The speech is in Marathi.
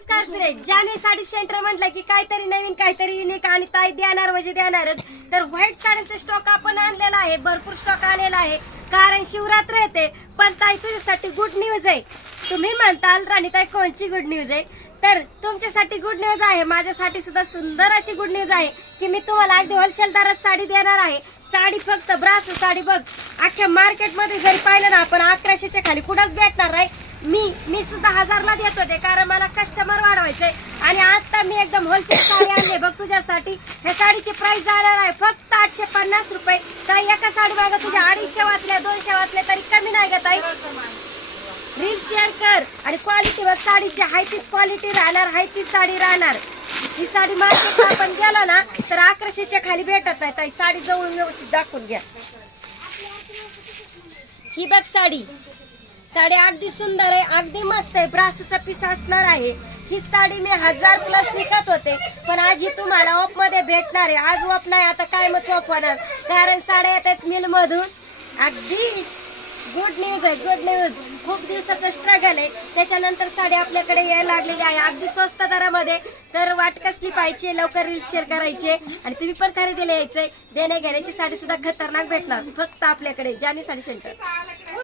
नमस्कार फ्रेंड, जाने साडी सेंटर म्हटलं की काहीतरी नवीन काहीतरी युनिक आणि ताई देणार म्हणजे देणारच. तर व्हाईट साडीचा स्टॉक आपण आणलेला आहे, भरपूर स्टॉक आणलेला आहे कारण शिवरात्र येते. पण ताई तुझ्यासाठी गुड न्यूज आहे. तुम्ही म्हणताल राणीताई कोणची गुड न्यूज आहे, तर तुमच्यासाठी गुड न्यूज आहे, माझ्यासाठी सुद्धा सुंदर अशी गुड न्यूज आहे की मी तुम्हाला अगदी होलसेल दरात साडी देणार आहे. साडी फक्त ब्रासो साडी बघ अख्ख्या मार्केटमध्ये जरी पाहिलं ना आपण 1100च्या खाली कुठंच भेटणार नाही. मी सुद्धा 1000ला देत होते कारण मला कस्टमर वाढवायचे आणि आता मी एकदम होलसेल साडी आणली बघ तुझ्यासाठी. ह्या साडीची प्राइस जाणार आहे फक्त 850 रुपये. ताई एका साडी मागं तुझ्या 250 वाचल्या 200 वाचले तरी कमी नाही ग ताई. रील शेअर कर आणि क्वालिटी बघ साडीची हाय तीच क्वालिटी राहणार, हाय तीच साडी राहणार. ही साडी मार्केटला आपण गेलो ना तर 1100च्या खाली भेटत नाही ताई. साडी जवळून व्यवस्थित दाखवून घ्या. ही बघ साडी अगदी सुंदर आहे, अगदी मस्त आहे, ब्रासोचा पीस असणार आहे. ही साडी मी 1000+ विकत होते पण आज ही तुम्हाला ऑफ मध्ये भेटणार आहे. आज ऑफ नाही, आता कायमच ऑफ होणार कारण साड्या येतात मिल मधून. अगदी गुड न्यूज आहे, गुड न्यूज. खूप दिवसाचं स्ट्रगल आहे, त्याच्यानंतर साडी आपल्याकडे यायला लागलेली आहे अगदी स्वस्त दरामध्ये. तर वाट कसली पाहिजे, लवकर रील शेअर करायचे आणि तुम्ही पण खरेदीला यायचंय. देण्या घेण्याची साडी सुद्धा खतरनाक भेटणार फक्त आपल्याकडे जानी साडी सेंटर.